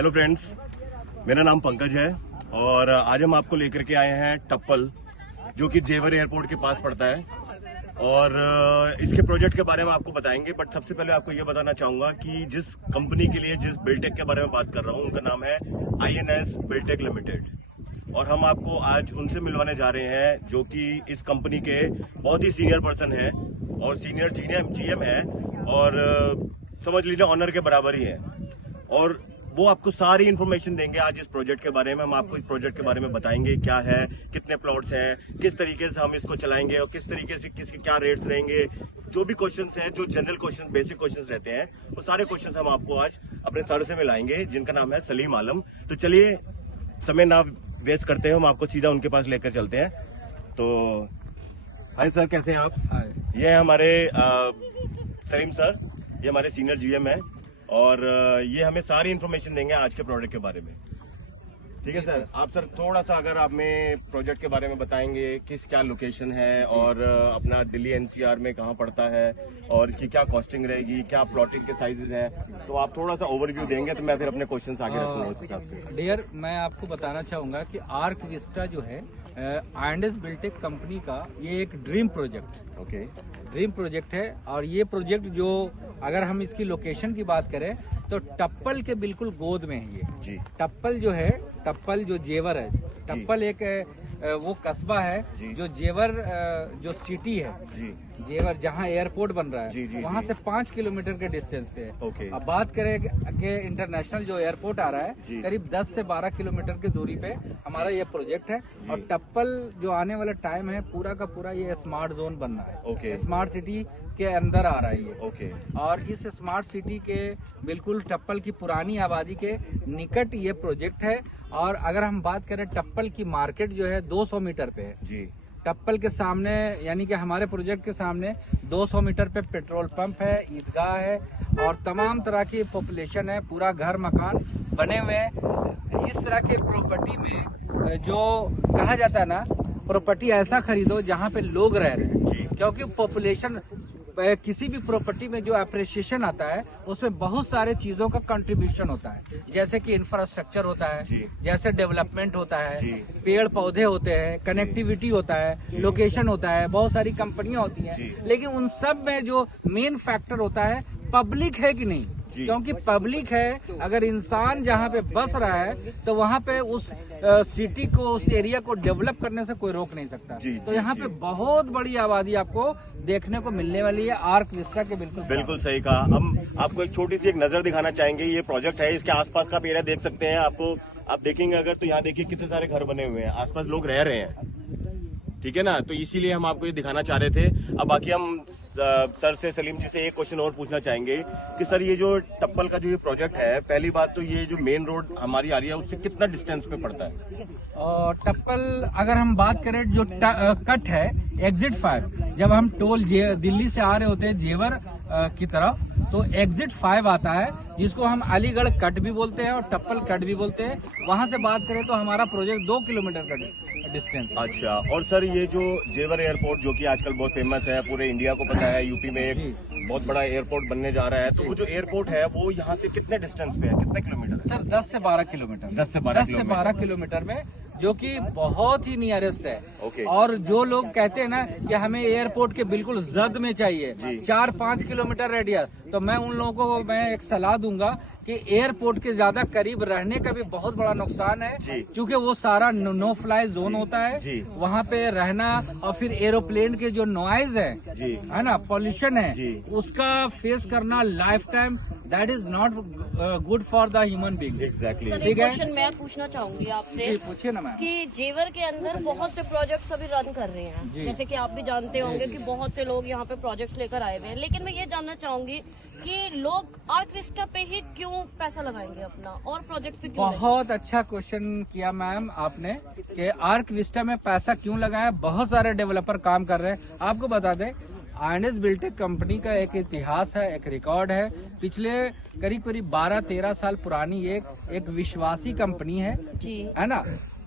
Hello friends, मेरा नाम पंकज है और आज हम आपको लेकर के आए हैं टप्पल, जो कि जेवर एयरपोर्ट के पास पड़ता है। और इसके प्रोजेक्ट के बारे में आपको बताएंगे। बट सबसे पहले आपको ये बताना चाहूंगा कि जिस कंपनी के लिए जिस बिल्टेक के बारे में बात कर रहा हूँ, उनका नाम है INS बिल्टेक लिमिटेड। और हम आपको आज उनसे मिलवाने जा रहे हैं, जो कि इस कंपनी के बहुत ही सीनियर पर्सन है और सीनियर GM है और समझ लीजिए ऑनर के बराबर ही है। और वो आपको सारी इन्फॉर्मेशन देंगे आज इस प्रोजेक्ट के बारे में। हम आपको इस प्रोजेक्ट के बारे में बताएंगे क्या है, कितने प्लॉट्स हैं, किस तरीके से हम इसको चलाएंगे और किस तरीके से किसके क्या रेट्स रहेंगे। जो भी क्वेश्चंस हैं, जो जनरल क्वेश्चन, बेसिक क्वेश्चंस रहते हैं, वो सारे क्वेश्चंस हम आपको आज अपने सर से मिलाएंगे, जिनका नाम है सलीम आलम। तो चलिए समय ना वेस्ट करते हैं, हम आपको सीधा उनके पास लेकर चलते हैं। तो हाय सर, कैसे हैं आप? हाय। ये है हमारे सलीम सर, ये हमारे सीनियर GM है और ये हमें सारी इन्फॉर्मेशन देंगे आज के प्रोजेक्ट के बारे में। ठीक है सर, आप सर थोड़ा सा अगर आप में प्रोजेक्ट के बारे में बताएंगे, किस क्या लोकेशन है और अपना दिल्ली NCR में कहाँ पड़ता है और इसकी क्या कॉस्टिंग रहेगी, क्या प्लॉटिंग के साइजेस हैं, तो आप थोड़ा सा ओवरव्यू देंगे तो मैं फिर अपने क्वेश्चंस आगे रखूंगा उस हिसाब से। डियर, मैं आपको बताना चाहूंगा कि आर्क विस्टा जो है INS बिल्टेक कंपनी का ये एक ड्रीम प्रोजेक्ट है। और ये प्रोजेक्ट जो अगर हम इसकी लोकेशन की बात करें तो टप्पल के बिल्कुल गोद में है ये जी। टप्पल जो जेवर है, टप्पल एक वो कस्बा है जो जेवर जो सिटी है जी, जेवर जहाँ एयरपोर्ट बन रहा है वहाँ से 5 किलोमीटर के डिस्टेंस पे है। अब बात करें कि इंटरनेशनल जो एयरपोर्ट आ रहा है करीब 10 से 12 किलोमीटर की दूरी पे हमारा ये प्रोजेक्ट है। और टप्पल जो आने वाला टाइम है पूरा का पूरा ये स्मार्ट जोन बनना है, स्मार्ट सिटी के अंदर आ रहा है ये। और इस स्मार्ट सिटी के बिल्कुल टप्पल की पुरानी आबादी के निकट ये प्रोजेक्ट है। और अगर हम बात करें टप्पल की मार्केट जो है 200 मीटर पे है जी। टप्पल के सामने यानी कि हमारे प्रोजेक्ट के सामने 200 मीटर पे पेट्रोल पंप है, ईदगाह है और तमाम तरह की पॉपुलेशन है, पूरा घर मकान बने हुए हैं। इस तरह के प्रॉपर्टी में जो कहा जाता है ना, प्रॉपर्टी ऐसा खरीदो जहाँ पे लोग रह रहे हैं, क्योंकि पॉपुलेशन किसी भी प्रॉपर्टी में जो अप्रिसिएशन आता है उसमें बहुत सारे चीजों का कंट्रीब्यूशन होता है, जैसे कि इंफ्रास्ट्रक्चर होता है, जैसे डेवलपमेंट होता है, पेड़ पौधे होते हैं, कनेक्टिविटी होता है, लोकेशन होता है, बहुत सारी कंपनियां होती हैं। लेकिन उन सब में जो मेन फैक्टर होता है पब्लिक है कि नहीं, क्योंकि पब्लिक है, अगर इंसान जहाँ पे बस रहा है तो वहाँ पे उस सिटी को, उस एरिया को डेवलप करने से कोई रोक नहीं सकता। तो यहाँ पे बहुत बड़ी आबादी आपको देखने को मिलने वाली है आर्क विस्टा के बिल्कुल सही कहा। हम आपको एक छोटी सी एक नजर दिखाना चाहेंगे। ये प्रोजेक्ट है, इसके आसपास का एरिया देख सकते हैं। आपको आप देखेंगे अगर तो यहाँ देखिए कितने सारे घर बने हुए हैं, आसपास लोग रह रहे हैं, ठीक है ना। तो इसीलिए हम आपको ये दिखाना चाह रहे थे। अब बाकी हम सर से, सलीम जी से एक क्वेश्चन और पूछना चाहेंगे कि सर ये जो टप्पल का जो ये प्रोजेक्ट है, पहली बात तो ये जो मेन रोड हमारी आ रही है उससे कितना डिस्टेंस पे पड़ता है? टप्पल अगर हम बात करें जो कट है एग्जिट 5, जब हम टोल दिल्ली से आ रहे होते हैं जेवर की तरफ, तो एग्जिट 5 आता है, जिसको हम अलीगढ़ कट भी बोलते हैं और टप्पल कट भी बोलते हैं। वहां से बात करें तो हमारा प्रोजेक्ट 2 किलोमीटर का डिस्टेंस। अच्छा। और सर ये जो जेवर एयरपोर्ट जो कि आजकल बहुत फेमस है, पूरे इंडिया को पता है, यूपी में एक बहुत बड़ा एयरपोर्ट बनने जा रहा है, तो वो जो एयरपोर्ट है वो यहाँ से कितने डिस्टेंस पे है, कितने किलोमीटर? सर 10 से 12 किलोमीटर 10 से 12 किलोमीटर में, जो कि बहुत ही नियरेस्ट है। और जो लोग कहते हैं ना कि हमें एयरपोर्ट के बिल्कुल जद में चाहिए 4-5 किलोमीटर रेडियस, तो मैं उन लोगों को मैं एक सलाह दूंगा कि एयरपोर्ट के ज्यादा करीब रहने का भी बहुत बड़ा नुकसान है, क्योंकि वो सारा नो फ्लाई जोन होता है, वहाँ पे रहना और फिर एरोप्लेन के जो नॉइज है ना, पॉल्यूशन है, उसका फेस करना life time, that is not good for the human being. Exactly. ठीक है, क्वेश्चन मैं पूछना चाहूंगी आपसे। पूछिए ना मैम। कि जेवर के अंदर बहुत से प्रोजेक्ट्स अभी रन कर रहे हैं, जैसे कि आप भी जानते होंगे कि बहुत से लोग यहाँ पे प्रोजेक्ट्स लेकर आए हुए हैं, लेकिन मैं ये जानना चाहूंगी कि लोग आर्क विस्टा पे ही क्यों पैसा लगाएंगे अपना और प्रोजेक्ट पे क्यों? बहुत अच्छा क्वेश्चन किया मैम आपने कि आर्क विस्टा में पैसा क्यों लगाया। बहुत सारे डेवलपर काम कर रहे हैं। आपको बता दें, INS बिल्टेक कंपनी का एक इतिहास है, एक रिकॉर्ड है। पिछले करीब 12-13 साल पुरानी एक विश्वासी कंपनी है ना।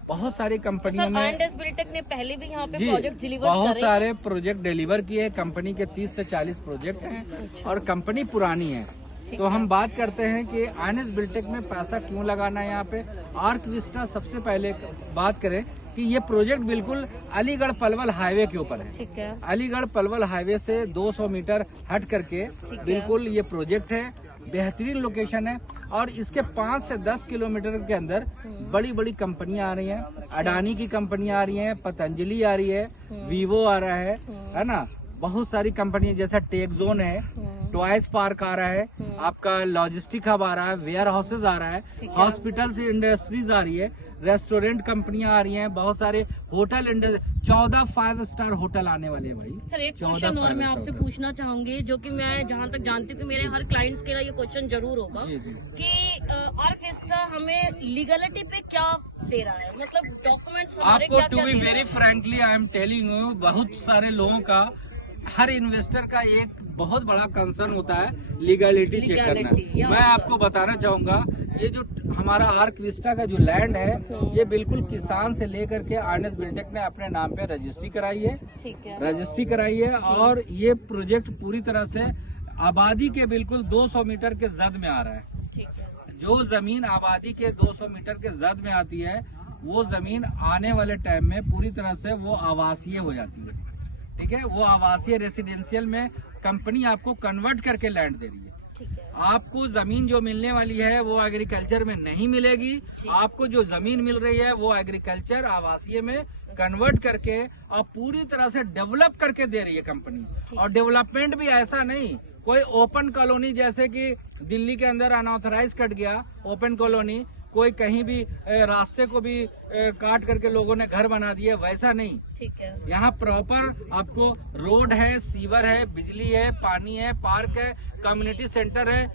बहुत सारी कंपनियों में INS बिल्टेक ने पहले भी यहाँ पे प्रोजेक्ट डिलीवर बहुत सारे प्रोजेक्ट डिलीवर किए। कंपनी के 30 से 40 प्रोजेक्ट हैं और कंपनी पुरानी है। तो हम बात करते हैं कि आईएनएक्स बिल्डटेक में पैसा क्यों लगाना है यहाँ पे। आर्क विस्टा सबसे पहले बात करें कि ये प्रोजेक्ट बिल्कुल अलीगढ़ पलवल हाईवे के ऊपर है। ठीक है। अलीगढ़ पलवल हाईवे से 200 मीटर हट करके बिल्कुल ये प्रोजेक्ट है, बेहतरीन लोकेशन है। और इसके 5 से 10 किलोमीटर के अंदर बड़ी बड़ी कंपनियां आ रही हैं, अडानी की कंपनियां आ रही हैं, पतंजलि आ रही है, वीवो आ रहा है ना, बहुत सारी कंपनियां जैसा टेक जोन है, ट्वाइस पार्क आ रहा है, आपका लॉजिस्टिक हब आ रहा है, वेयर हाउसेज आ रहा है, हॉस्पिटल्स इंडस्ट्रीज आ रही है, रेस्टोरेंट कंपनियां आ रही हैं, बहुत सारे होटल 14 5 स्टार होटल आने वाले हैं भाई। सर एक क्वेश्चन और मैं आपसे पूछना चाहूंगी, जो कि मैं जहां तक जानती हूँ कि मेरे हर क्लाइंट्स के लिए ये क्वेश्चन जरूर होगा कि आर्क विस्टा हमें लीगलिटी पे क्या दे रहा है, मतलब डॉक्यूमेंट्स आपको to be very frankly I am telling you, बहुत सारे लोगों का, हर इन्वेस्टर का एक बहुत बड़ा कंसर्न होता है लीगलिटी चेक करना। मैं आपको बताना चाहूंगा, ये जो हमारा आर्क विस्टा का जो लैंड है, ये बिल्कुल किसान से लेकर के आईएनएक्स बिल्डटेक ने अपने नाम पे रजिस्ट्री कराई है। ठीक है। रजिस्ट्री कराई है और ये प्रोजेक्ट पूरी तरह से आबादी के बिल्कुल 200 मीटर के जद में आ रहा है। ठीक है। जो जमीन आबादी के 200 मीटर के जद में आती है, वो जमीन आने वाले टाइम में पूरी तरह से वो आवासीय हो जाती है। ठीक है, वो आवासीय रेसिडेंशियल में कंपनी आपको कन्वर्ट करके लैंड दे रही है। ठीक है। आपको जमीन जो मिलने वाली है वो एग्रीकल्चर में नहीं मिलेगी। आपको जो जमीन मिल रही है वो एग्रीकल्चर आवासीय में कन्वर्ट करके और पूरी तरह से डेवलप करके दे रही है कंपनी। और डेवलपमेंट भी ऐसा नहीं कोई ओपन कॉलोनी, जैसे कि दिल्ली के अंदर अनऑथराइज कट गया ओपन कॉलोनी, कोई कहीं भी रास्ते को भी काट करके लोगों ने घर बना दिया, वैसा नहीं। ठीक है। यहाँ प्रॉपर आपको रोड है, सीवर है, बिजली है, पानी है, पार्क है, कम्युनिटी सेंटर है।